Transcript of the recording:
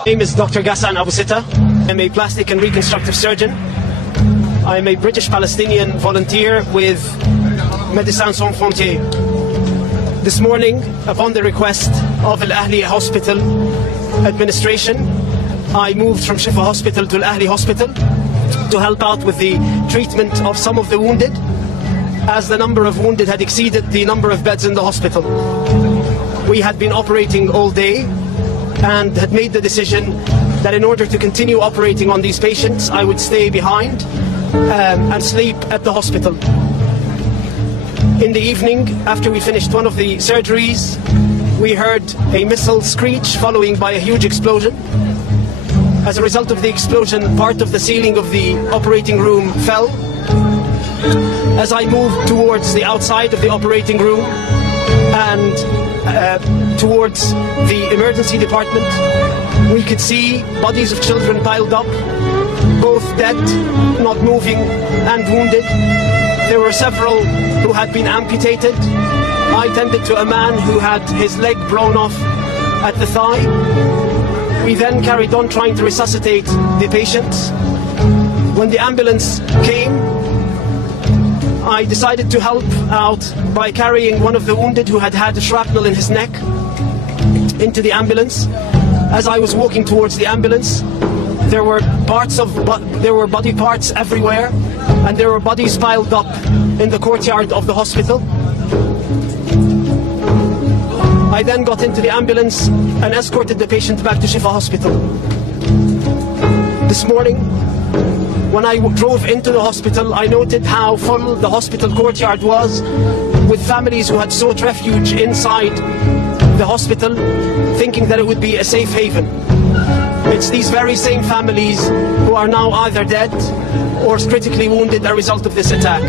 My name is Dr. Gassan Abu Sitta. I'm a plastic and reconstructive surgeon. I'm a British-Palestinian volunteer with Médecins Sans Frontières. This morning, upon the request of Al Ahli Hospital administration, I moved from Shifa Hospital to Al Ahli Hospital to help out with the treatment of some of the wounded, as the number of wounded had exceeded the number of beds in the hospital. We had been operating all day and had made the decision that in order to continue operating on these patients, I would stay behind and sleep at the hospital. In the evening, after we finished one of the surgeries, we heard a missile screech following by a huge explosion. As a result of the explosion, part of the ceiling of the operating room fell. As I moved towards the outside of the operating room and towards the emergency department, we could see bodies of children piled up, both dead, not moving, and wounded. There were several who had been amputated. I tended to a man who had his leg blown off at the thigh. We then carried on trying to resuscitate the patients. When the ambulance came, I decided to help out by carrying one of the wounded who had had a shrapnel in his neck into the ambulance. As I was walking towards the ambulance, there were body parts everywhere, and there were bodies piled up in the courtyard of the hospital. I then got into the ambulance and escorted the patient back to Shifa Hospital. This morning, when I drove into the hospital, I noted how full the hospital courtyard was, with families who had sought refuge inside the hospital, thinking that it would be a safe haven. It's these very same families who are now either dead or critically wounded as a result of this attack.